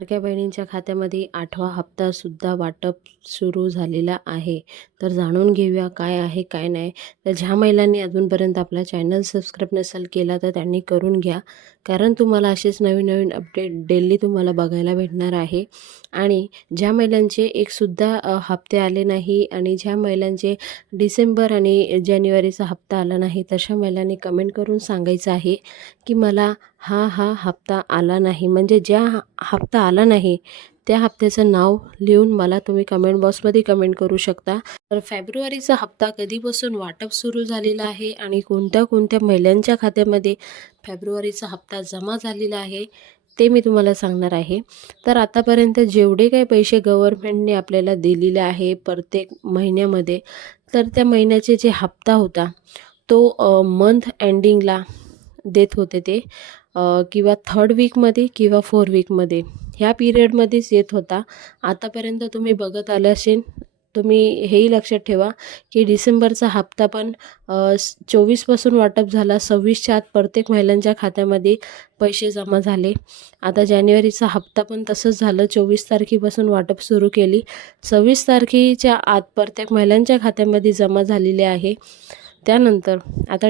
लाडक्या बहिणींच्या खात्यामध्ये 8वा हप्तासुद्धा वाटप सुरू झालेला आहे. तर जाणून घेऊया काय आहे काय नाही. तर ज्या महिलांनी अजूनपर्यंत आपला चॅनल सबस्क्राईब नसेल केला तर त्यांनी करून घ्या, कारण तुम्हाला असेच नवीन नवीन अपडेट डेली तुम्हाला बघायला भेटणार आहे. आणि ज्या महिलांचे एकसुद्धा हप्ते आले नाही आणि ज्या महिलांचे डिसेंबर आणि जानेवारीचा हप्ता आला नाही, तशा महिलांनी कमेंट करून सांगायचं आहे की मला हा हप्ता आला नाही. म्हणजे ज्या हप्ता आला नाही त्या हप्त्याचं नाव लिहून मला तुम्ही कमेंट बॉक्समध्ये कमेंट करू शकता. तर फेब्रुवारीचा हप्ता कधीपासून वाटप सुरू झालेला आहे आणि कोणत्या कोणत्या महिलांच्या खात्यामध्ये फेब्रुवारीचा हप्ता जमा झालेला आहे ते मी तुम्हाला सांगणार आहे. तर आतापर्यंत जेवढे काही पैसे गव्हर्नमेंटने आपल्याला दिलेले आहे प्रत्येक महिन्यामध्ये, तर त्या महिन्याचे जे हप्ता होता तो मंथ एंडिंगला देत होते ते, किंवा 3rd वीकमध्ये किंवा 4 वीकमध्ये ह्या पिरियडमध्येच येत होता. आतापर्यंत तुम्ही बघत आले असेल, तुम्ही हेही लक्षात ठेवा की डिसेंबरचा हप्ता पण 24पासून वाटप झाला. 26च्या आत प्रत्येक महिलांच्या खात्यामध्ये पैसे जमा झाले. आता जानेवारीचा हप्ता पण तसंच झालं. 24 तारखेपासून वाटप सुरू केली, 26 तारखेच्या आत प्रत्येक महिलांच्या खात्यामध्ये जमा झालेले आहे. त्यानंतर आता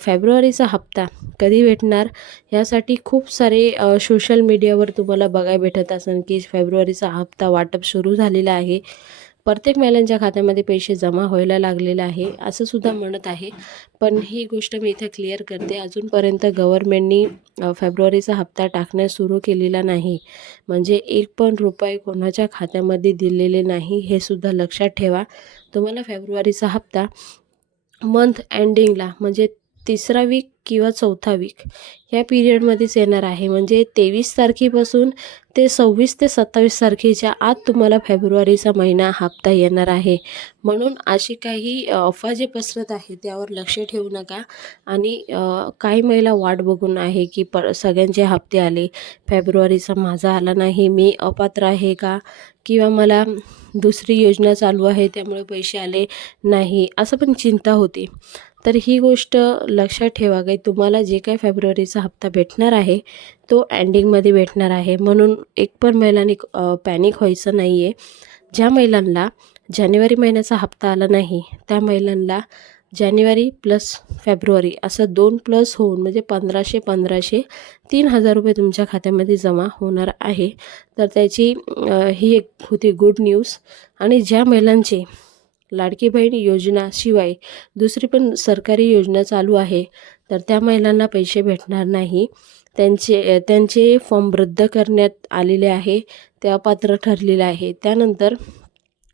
फेब्रुवारीचा हप्ता कधी भेटणार यासाठी खूप सारे सोशल मीडियावर तुम्हाला बघायला भेटत असेल की फेब्रुवारीचा हप्ता वाटप सुरू झालेला आहे, प्रत्येक महिलांच्या खात्यामध्ये पैसे जमा व्हायला लागलेले आहे असं सुद्धा म्हणत आहे. पण ही गोष्ट मी इथे क्लिअर करते, अजूनपर्यंत गव्हर्नमेंटनी फेब्रुवारीचा हप्ता टाकण्यास सुरू केलेला नाही. म्हणजे एक पण रुपये कोणाच्या खात्यामध्ये दिलेले नाही, हे सुद्धा लक्षात ठेवा. तुम्हाला फेब्रुवारीचा हप्ता मंथ एंडिंगला म्हणजे 3रा वीक किंवा 4था वीक ह्या पिरियडमध्येच येणार आहे. म्हणजे 23 तारखेपासून ते 26 ते 27 तारखेच्या आत तुम्हाला फेब्रुवारीचा महिना हप्ता येणार आहे. म्हणून अशी काही अफवा जे पसरत आहे त्यावर लक्ष ठेवू नका. आणि काही महिला वाट बघून आहे की सगळ्यांचे हप्ते आले, फेब्रुवारीचा माझा आला नाही, मी अपात्र आहे का, किंवा मला दुसरी योजना चालू आहे त्यामुळे पैसे आले नाही, असं पण चिंता होती. तर ही गोष्ट लक्षात ठेवा की तुम्हाला जे काही फेब्रुवारीचा हप्ता भेटणार आहे तो एंडिंगमध्ये भेटणार आहे. म्हणून एक पण महिलांनी पॅनिक व्हायचं नाही आहे. ज्या महिलांना जानेवारी महिन्याचा हप्ता आला नाही त्या महिलांना जानेवारी प्लस फेब्रुवारी असं 2 प्लस होऊन म्हणजे 1500 3,000 रुपये तुमच्या खात्यामध्ये जमा होणार आहे. तर त्याची ही एक होती गुड न्यूज. आणि ज्या महिलांचे लाडकी बहीण योजनाशिवाय दुसरी पण सरकारी योजना चालू आहे तर त्या महिलांना पैसे भेटणार नाही. त्यांचे फॉर्म रद्द करण्यात आलेले आहे, ते अपात्र ठरलेले आहे. त्यानंतर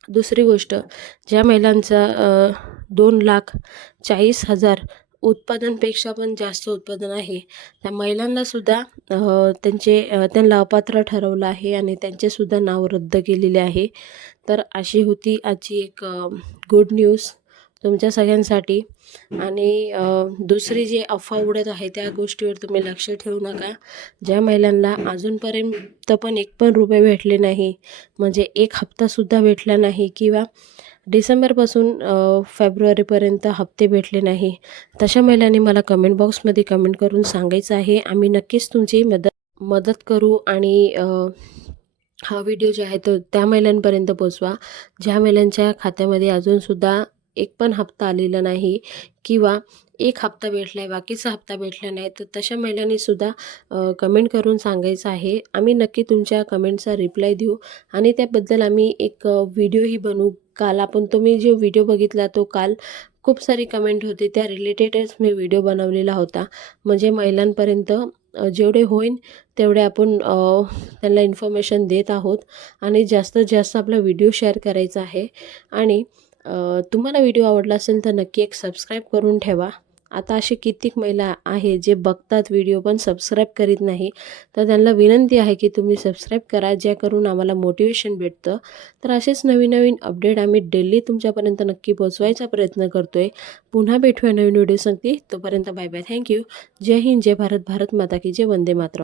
दुसरी गोष्ट, ज्या महिलांचा 2,40,000 उत्पादनपेक्षा पण जास्त उत्पादन आहे त्या महिलांनासुद्धा त्यांना अपात्र ठरवलं आहे आणि त्यांचेसुद्धा नाव रद्द केलेले आहे. तर अशी होती आजची एक गुड न्यूज तुमच्या सगळ्यांसाठी. आणि दुसरी जी अफवा उडत आहे त्या गोष्टीवर तुम्ही लक्ष ठेवू नका. ज्या महिलांना अजूनपर्यंत पण एक पण रुपये भेटले नाही, म्हणजे एक हप्तासुद्धा भेटला नाही किंवा डिसेंबरपासून फेब्रुवारीपर्यंत हप्ते भेटले नाही, तशा महिलांनी मला कमेंट बॉक्समध्ये कमेंट करून सांगायचं आहे. आम्ही नक्कीच तुमची मदत करू. आणि हा व्हिडिओ जो आहे तो त्या महिलांपर्यंत पोचवा ज्या महिलांच्या खात्यामध्ये अजूनसुद्धा एक पण हप्ता आलेला नाही किंवा एक हप्ता भेटला आहे बाकीचा हप्ता भेटला नाही. तर तशा महिलांनीसुद्धा कमेंट करून सांगायचं आहे. आम्ही नक्की तुमच्या कमेंटचा रिप्लाय देऊ आणि त्याबद्दल आम्ही एक व्हिडिओही बनवू. काल तुम्ही जो व्हिडिओ बघितला तो काल खूप सारी कमेंट होती, त्या रिलेटेडच मी व्हिडिओ बनवलेला होता. म्हणजे महिलांपर्यंत जेवढे होईल तेवढे आपण त्यांना इन्फॉर्मेशन देत आहोत आणि जास्तीत जास्त आपला व्हिडिओ शेअर करायचा आहे. आणि तुम्हाला व्हिडिओ आवडला असेल तर नक्की एक सबस्क्राईब करून ठेवा. आता असे कित्येक महिला आहे जे बघतात व्हिडिओ पण सबस्क्राईब करीत नाही, तर त्यांना विनंती आहे की तुम्ही सबस्क्राईब करा, ज्या करून आम्हाला मोटिवेशन भेटतं. तर असेच नवीन नवीन अपडेट आम्ही डेली तुमच्यापर्यंत नक्की पोहोचवायचा प्रयत्न करतोय. पुन्हा भेटूया नवीन व्हिडिओ सांगते, तोपर्यंत बाय बाय, थँक्यू. जय हिंद, जय भारत, भारत माता की जय, वंदे मातरम.